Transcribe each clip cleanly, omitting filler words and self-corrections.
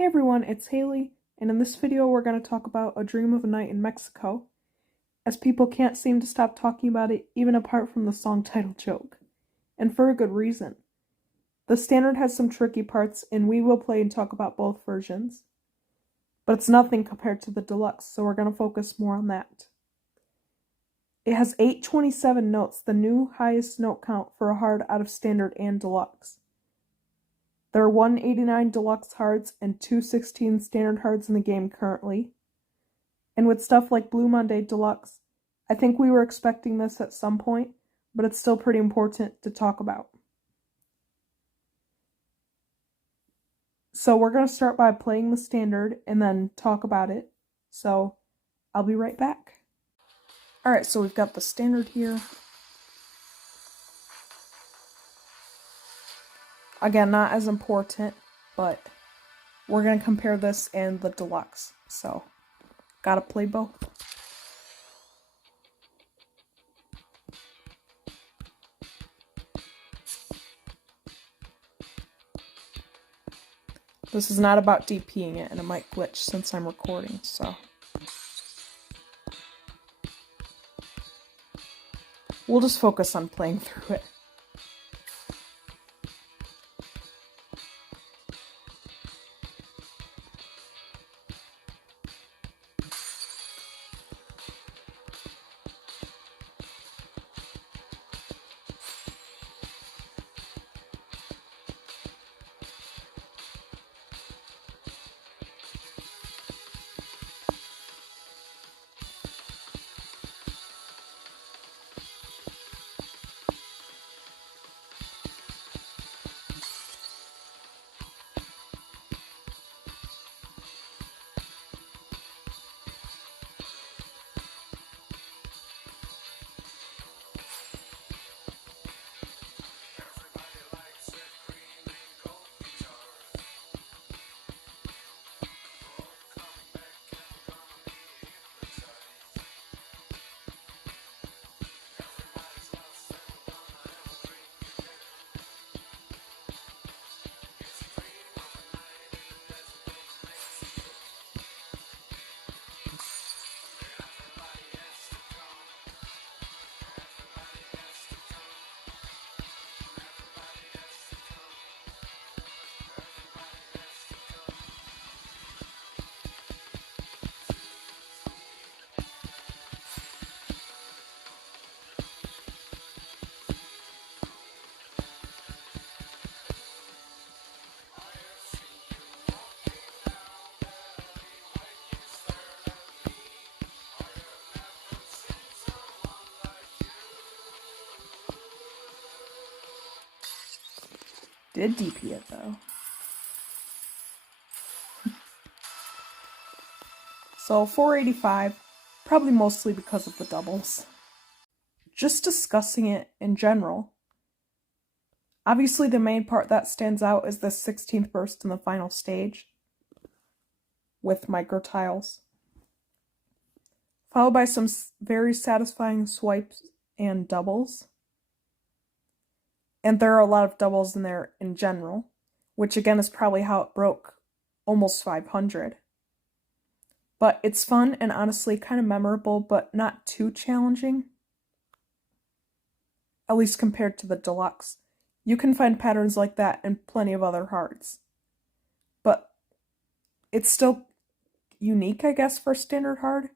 Hey everyone, it's Haley, and in this video we're going to talk about A Dream of a Night in Mexico, as people can't seem to stop talking about it even apart from the song title joke. And for a good reason. The standard has some tricky parts, and we will play and talk about both versions. But it's nothing compared to the deluxe, so we're going to focus more on that. It has 827 notes, the new highest note count for a hard out of standard and deluxe. There are 189 deluxe hards and 216 standard hards in the game currently. And with stuff like Blue Monday Deluxe, I think we were expecting this at some point, but it's still pretty important to talk about. So we're going to start by playing the standard and then talk about it. So I'll be right back. Alright, so we've got the standard here. Again, not as important, but we're going to compare this and the deluxe, so gotta play both. This is not about DPing it, and it might glitch since I'm recording, so we'll just focus on playing through it. Did DP it though. So 485, probably mostly because of the doubles. Just discussing it in general. Obviously the main part that stands out is the 16th burst in the final stage with micro tiles, followed by some very satisfying swipes and doubles. And there are a lot of doubles in there in general, which again is probably how it broke almost 500. But it's fun and honestly kind of memorable, but not too challenging. At least compared to the deluxe. You can find patterns like that in plenty of other hards. But it's still unique, I guess, for standard hard.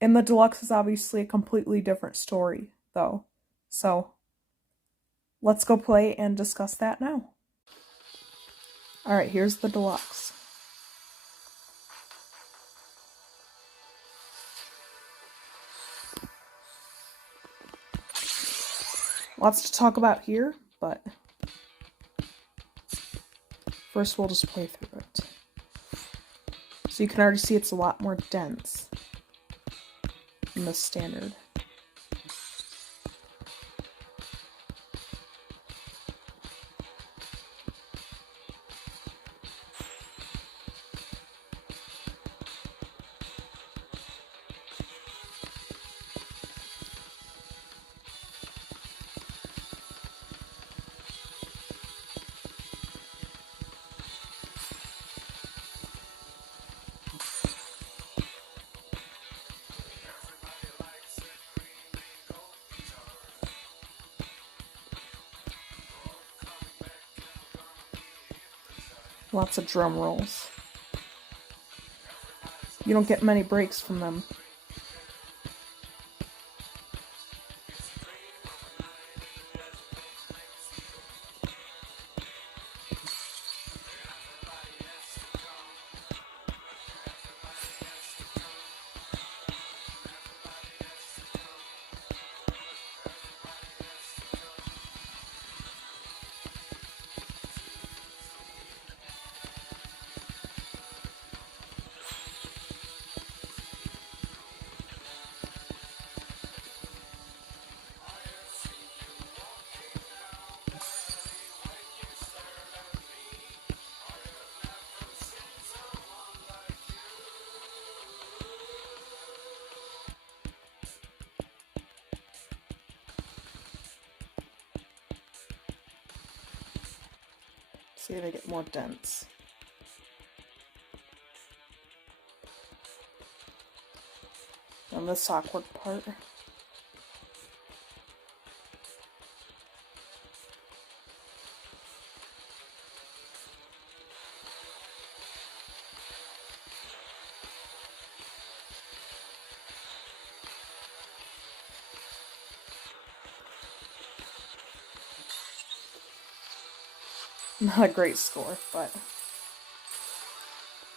And the deluxe is obviously a completely different story, though. So let's go play and discuss that now. Alright, here's the deluxe. Lots to talk about here, but first we'll just play through it. So you can already see it's a lot more dense than the standard. Lots of drum rolls. You don't get many breaks from them. See, they get more dense. And this awkward part. Not a great score, but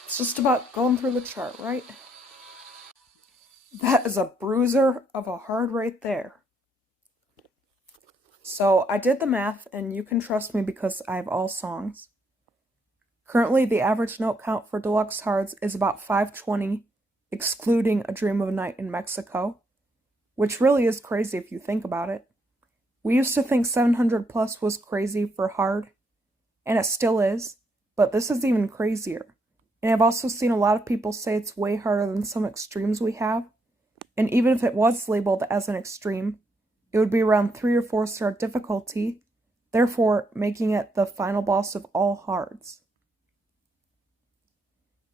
it's just about going through the chart, right? That is a bruiser of a hard right there. So I did the math, and you can trust me because I have all songs. Currently, the average note count for Deluxe Hards is about 520, excluding A Dream of a Night in Mexico, which really is crazy if you think about it. We used to think 700 plus was crazy for hard, and it still is, but this is even crazier. And I've also seen a lot of people say it's way harder than some extremes we have, and even if it was labeled as an extreme, it would be around 3 or 4 star difficulty, therefore making it the final boss of all hards.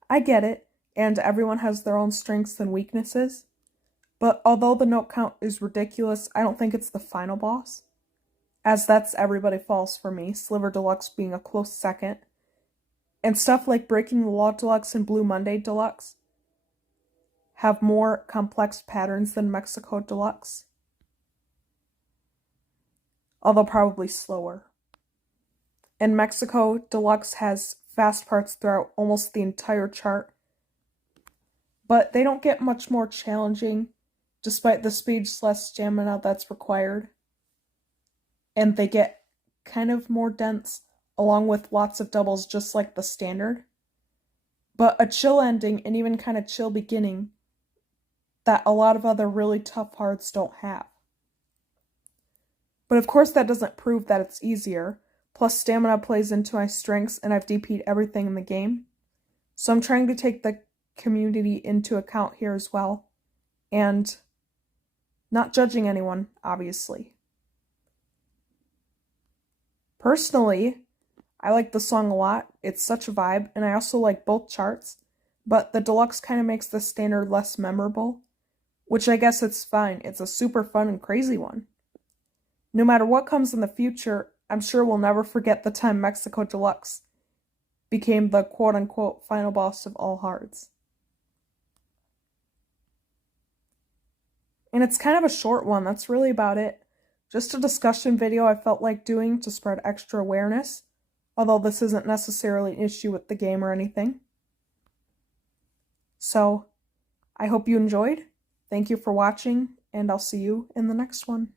I get it, and everyone has their own strengths and weaknesses, but although the note count is ridiculous, I don't think it's the final boss, as that's Everybody Falls for me, Sliver Deluxe being a close second, and stuff like Breaking the Law Deluxe and Blue Monday Deluxe have more complex patterns than Mexico Deluxe, although probably slower. And Mexico Deluxe has fast parts throughout almost the entire chart, but they don't get much more challenging despite the speed/stamina that's required, and they get kind of more dense along with lots of doubles just like the standard, but a chill ending and even kind of chill beginning that a lot of other really tough hards don't have. But of course that doesn't prove that it's easier, plus stamina plays into my strengths and I've DP'd everything in the game, so I'm trying to take the community into account here as well, and not judging anyone, obviously. Personally, I like the song a lot, it's such a vibe, and I also like both charts, but the Deluxe kind of makes the standard less memorable, which I guess it's fine, it's a super fun and crazy one. No matter what comes in the future, I'm sure we'll never forget the time Mexico Deluxe became the quote-unquote final boss of all hards. And it's kind of a short one, that's really about it. Just a discussion video I felt like doing to spread extra awareness, although this isn't necessarily an issue with the game or anything. So, I hope you enjoyed. Thank you for watching, and I'll see you in the next one.